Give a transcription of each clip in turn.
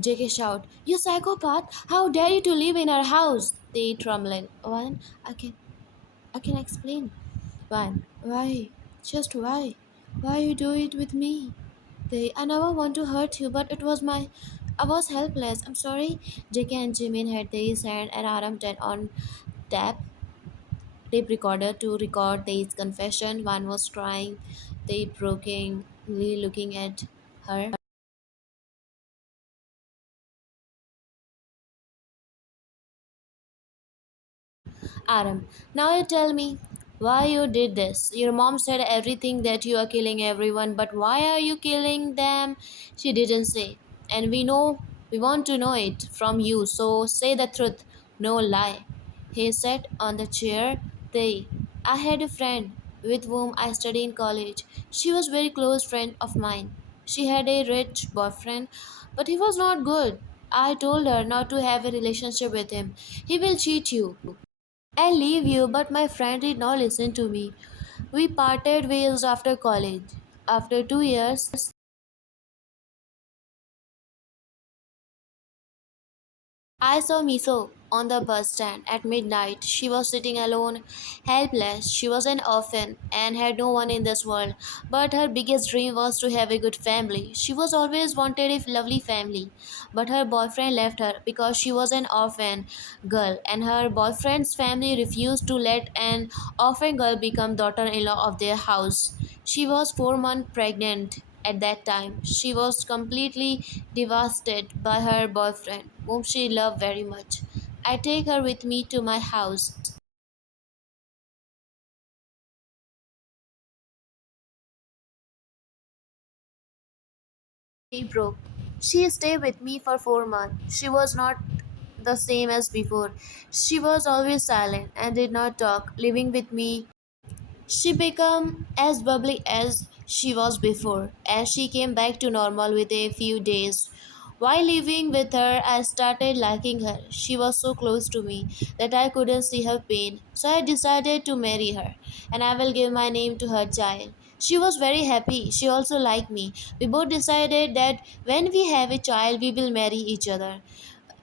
JK shout, "You psychopath! How dare you to live in our house?" They trembling. One, I can I can explain. One, why? Just why? Why you do it with me? They, I never want to hurt you, but I was helpless. I'm sorry. JK and Jimin had their hand and Aram turned on tap tape recorder to record their confession. One was crying, they brokenly looking at her. Aram, now you tell me why you did this. Your mom said everything that you are killing everyone, but why are you killing them? She didn't say. And we want to know it from you, so say the truth, no lie. He sat on the chair. They, I had a friend with whom I studied in college. She was very close friend of mine. She had a rich boyfriend, but he was not good. I told her not to have a relationship with him. He will cheat you. I leave you, but my friend did not listen to me. We parted ways after college. After 2 years, I saw Miso on the bus stand at midnight. She was sitting alone, helpless. She was an orphan and had no one in this world. But her biggest dream was to have a good family. She was always wanted a lovely family. But her boyfriend left her because she was an orphan girl, and her boyfriend's family refused to let an orphan girl become daughter-in-law of their house. She was 4 months pregnant at that time. She was completely devastated by her boyfriend, whom she loved very much. I take her with me to my house. She broke. She stayed with me for 4 months. She was not the same as before. She was always silent and did not talk. Living with me, she became as bubbly as she was before, and she came back to normal with a few days. While living with her, I started liking her. She was so close to me that I couldn't see her pain. So I decided to marry her, and I will give my name to her child. She was very happy. She also liked me. We both decided that when we have a child, we will marry each other.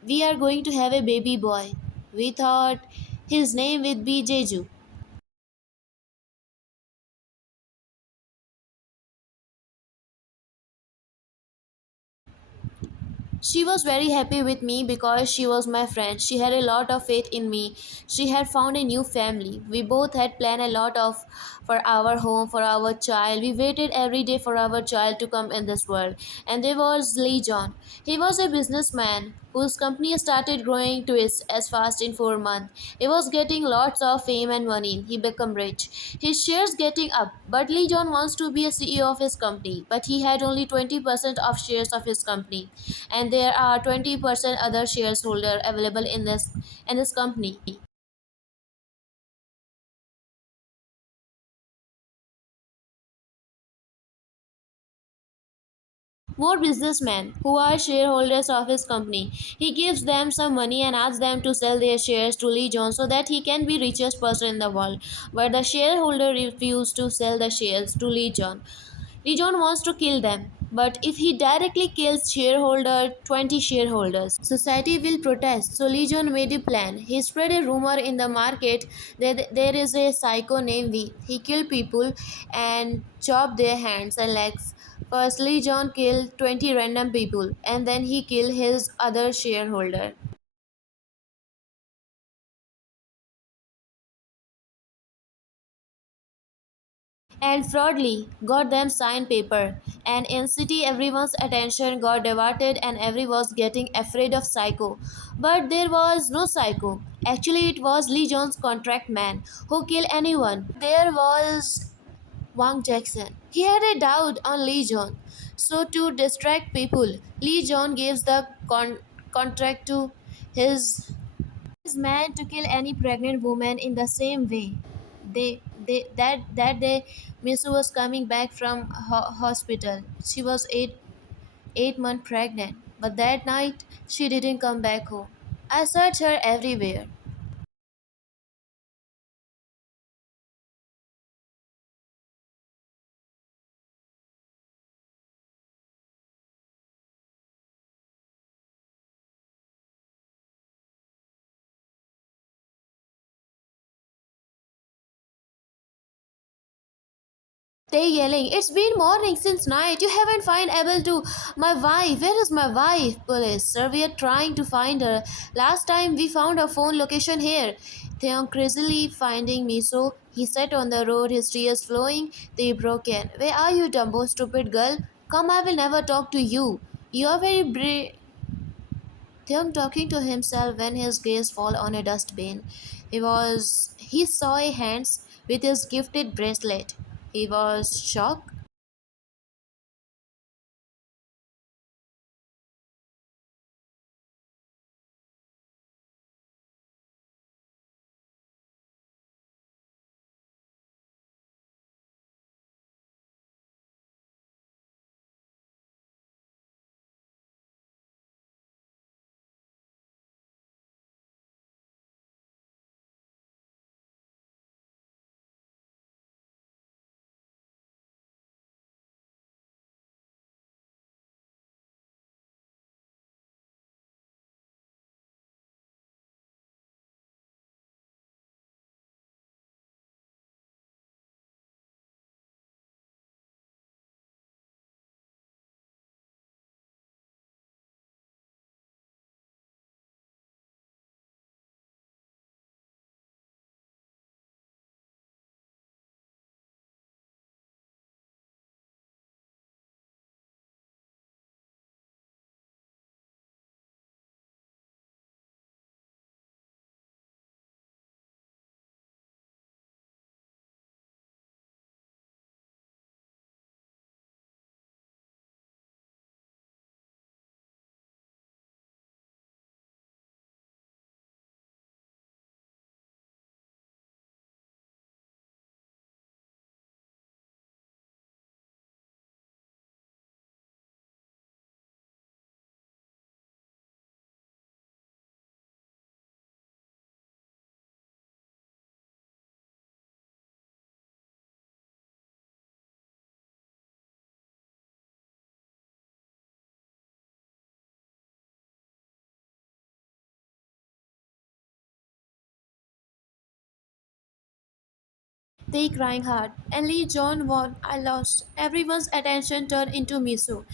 We are going to have a baby boy. We thought his name would be Jeju. She was very happy with me because she was my friend. She had a lot of faith in me. She had found a new family. We both had planned a lot of for our home, for our child. We waited every day for our child to come in this world. And there was Lee John. He was a businessman whose company started growing to as fast in 4 months. He was getting lots of fame and money. He became rich. His shares getting up. But Lee John wants to be a CEO of his company. But he had only 20% of shares of his company, and there are 20% other shareholder available in this company. More businessmen who are shareholders of his company. He gives them some money and asks them to sell their shares to Lee John so that he can be richest person in the world. But the shareholder refused to sell the shares to Lee John. Lee John wants to kill them. But if he directly kills shareholder 20 shareholders, society will protest. So Lee John made a plan. He spread a rumor in the market that there is a psycho named V. He killed people and chopped their hands and legs. First, Lee John killed 20 random people and then he killed his other shareholder. And fraudly got them signed paper. And in city everyone's attention got diverted and everyone was getting afraid of Psycho. But there was no Psycho. Actually it was Lee John's contract man who killed anyone. There was Wang Jackson. He had a doubt on Lee John. So to distract people, Lee John gives the contract to his is meant to kill any pregnant woman in the same way. That day, Misu was coming back from hospital. She was 8 months pregnant, but that night she didn't come back home. I searched her everywhere. They yelling, "It's been morning since night. You haven't find able to my wife. Where is my wife?" Police, "Sir, we are trying to find her. Last time we found her phone location here." Theon crazily finding me, so he sat on the road, his tears flowing. They broke in. "Where are you, Dumbo, stupid girl? Come, I will never talk to you. You are very brave." Theon talking to himself when his gaze fall on a dustbin. He saw a hands with his gifted bracelet. He was shocked. They crying hard, and Lee John won. I lost. Everyone's attention turned into Miso.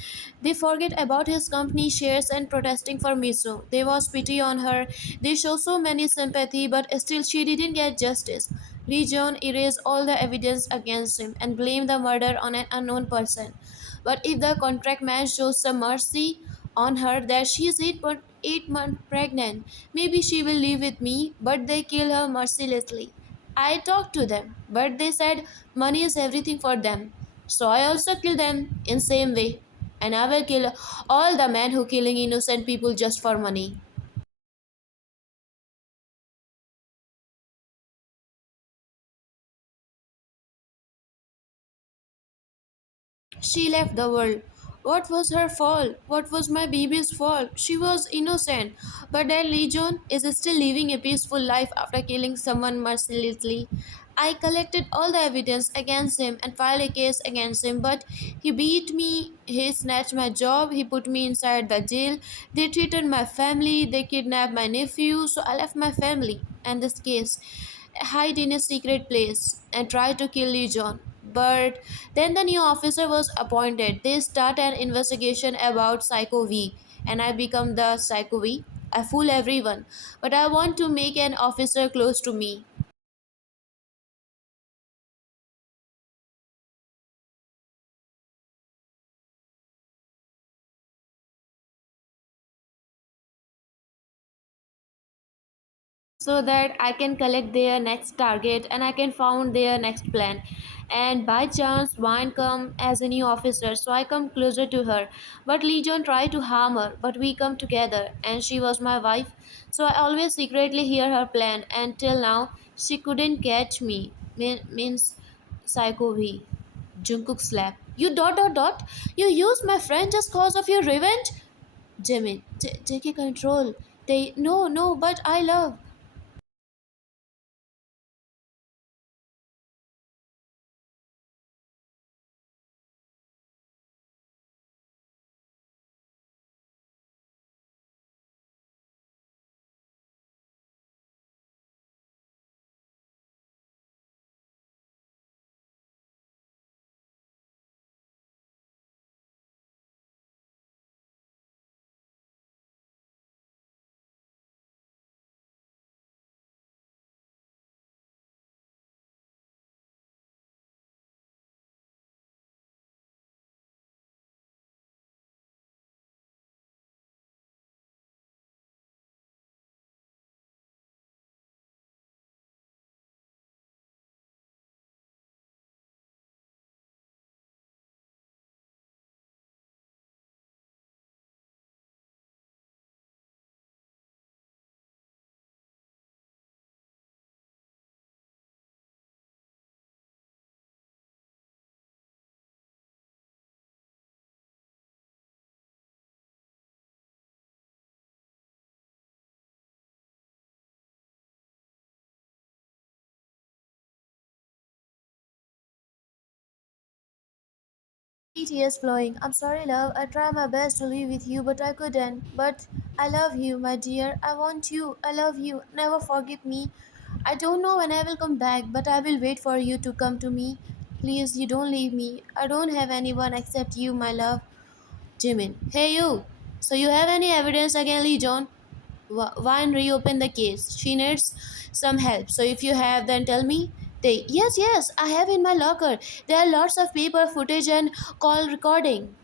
They forget about his company shares and protesting for Miso. There was pity on her. They show so many sympathy, but still she didn't get justice. Lee John erased all the evidence against him and blamed the murder on an unknown person. But if the contract man shows some mercy on her that she is 8 months pregnant, maybe she will live with me, but they kill her mercilessly. I talked to them, but they said money is everything for them. So I also kill them in same way. And I will kill all the men who killing innocent people just for money. She left the world. What was her fault? What was my baby's fault? She was innocent. But that Legion is still living a peaceful life after killing someone mercilessly. I collected all the evidence against him and filed a case against him, but he beat me, he snatched my job, he put me inside the jail, they treated my family, they kidnapped my nephew, so I left my family and this case, hide in a secret place and try to kill Legion. But then the new officer was appointed. They start an investigation about Psycho V, and I become the Psycho V. I fool everyone, but I want to make an officer close to me. So that I can collect their next target and I can found their next plan. And by chance, Vine come as a new officer, so I come closer to her. But Legion tried to harm her, but we come together, and she was my wife. So I always secretly hear her plan, and till now she couldn't catch me. Means Psycho V. Jungkook slap. You dot dot dot. You use my friend just cause of your revenge. Jimin, take control. They no, but I love. tears flowing. I'm sorry, love. I tried my best to live with you, but I couldn't. But I love you, my dear. I want you. I love you. Never forgive me. I don't know when I will come back, but I will wait for you to come to me. Please, you don't leave me. I don't have anyone except you, my love. Jimin. Hey, you. So, you have any evidence against Lee John? Why reopen the case? She needs some help. So, if you have, then tell me. They, yes, yes, I have in my locker. There are lots of paper footage and call recording.